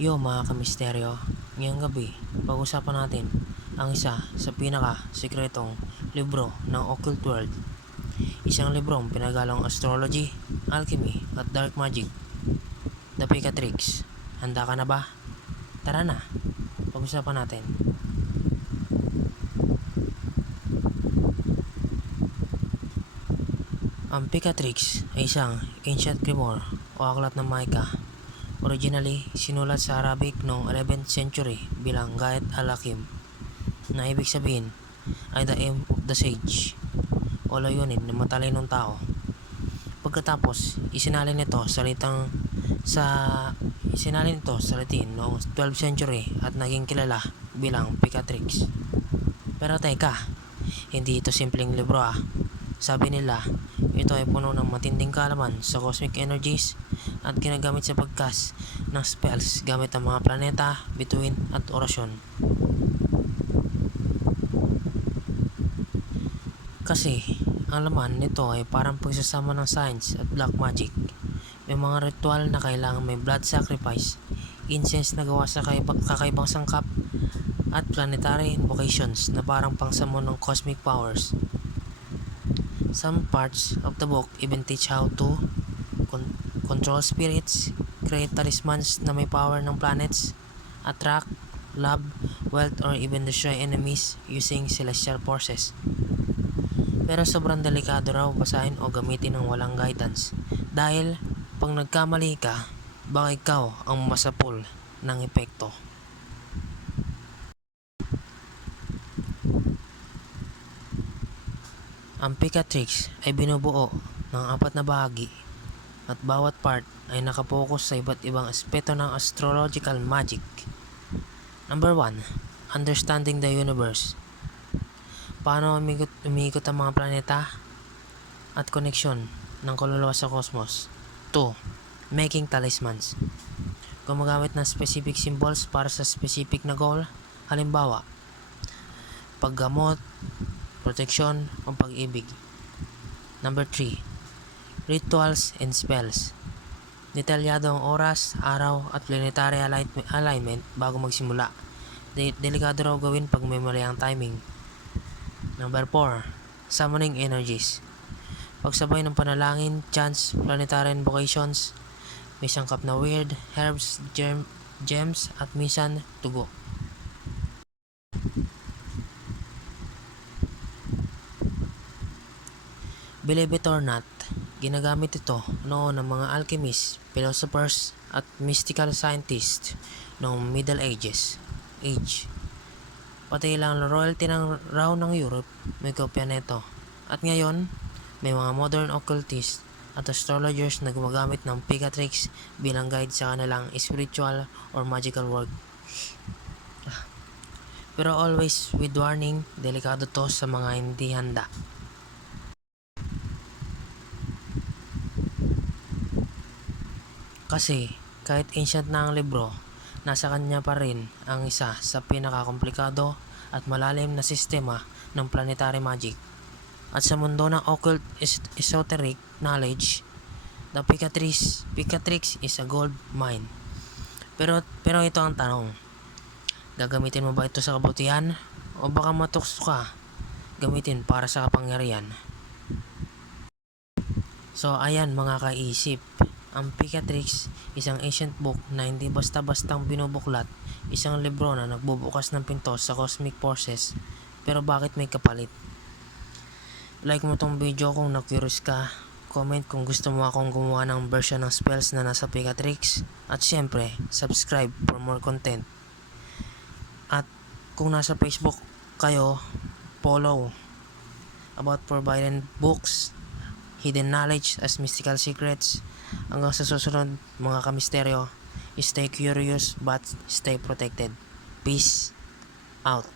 Yo mga kamisteryo, ngayong gabi, pag-usapan natin ang isa sa pinaka-sikretong libro ng Occult World. Isang librong pinagalong astrology, alchemy at dark magic. The Picatrix. Handa ka na ba? Tara na, pag-usapan natin. Ang Picatrix ay isang ancient grimoire o aklat ng Maika Originally, sinulat sa Arabic noong 11th century bilang Gayat al-Hakim na ibig sabihin ay the aim of the sage o layunin ng matalinong tao. Pagkatapos, isinalin nito sa litang sa isinalin ito sa Latin noong 12th century at naging kilala bilang Picatrix. Pero teka, hindi ito simpleng libro ah. Sabi nila, ito ay puno ng matinding kaalaman sa cosmic energies at ginagamit sa pagcast ng spells gamit ang mga planeta, bituin at orasyon. Kasi, ang laman nito ay parang pagsasama ng science at black magic. May mga ritual na kailangan may blood sacrifice, incense na gawa sa kaiba- kakaibang sangkap, at planetary invocations na parang pangsamon ng cosmic powers. Some parts of the book even teach how to con- control spirits, create talismans na may power ng planets, attract, love, wealth, or even destroy enemies using celestial forces. Pero sobrang delikado raw basahin o gamitin ng walang guidance dahil pag nagkamali ka, baka ikaw ang masapul ng epekto. Ang Picatrix ay binubuo ng apat na bahagi at bawat part ay nakapokus sa iba't ibang aspeto ng astrological magic. Number 1. Understanding the universe. Paano umikot, umiikot ang mga planeta at koneksyon ng kaluluwa sa cosmos. 2. Making talismans. Gumagamit ng specific symbols para sa specific na goal. Halimbawa, paggamot, proteksyon o pag-ibig. Number 3. Rituals and spells. Detalyado ang oras, araw at planetary align- alignment bago magsimula. De- delikado raw gawin pag may mali ang timing. Number 4. Summoning energies. Pagsabay ng panalangin, chants, planetary invocations, may sangkap na weird, herbs, germ, gems at minsan tugo. Believe it or not, ginagamit ito noon ng mga alchemists, philosophers, at mystical scientists noong Middle Ages. Age. Pati lang royalty ng raw ng Europe may kopya nito. At ngayon, may mga modern occultists at astrologers na gumagamit ng Picatrix bilang guide sa kanilang spiritual or magical work. Pero always with warning, delikado to sa mga hindi handa. Kasi kahit ancient na ang libro, nasa kanya pa rin ang isa sa pinakakomplikado at malalim na sistema ng planetary magic. At sa mundo ng occult es- esoteric knowledge, the Picatrix, Picatrix is a gold mine. Pero, pero ito ang tanong, gagamitin mo ba ito sa kabutihan o baka matukso ka gamitin para sa kapangyarihan? So ayan mga kaisip, ang Picatrix, isang ancient book na hindi basta-bastang binubuklat, isang libro na nagbubukas ng pinto sa cosmic forces. Pero bakit may kapalit? Like mo tong video kung na-curious ka. Comment kung gusto mo akong gumawa ng version ng spells na nasa Picatrix. At syempre, subscribe for more content. At kung nasa Facebook kayo, follow about forbidden books, hidden knowledge as mystical secrets. Hanggang sa susunod mga kamisteryo, stay curious but stay protected. Peace out.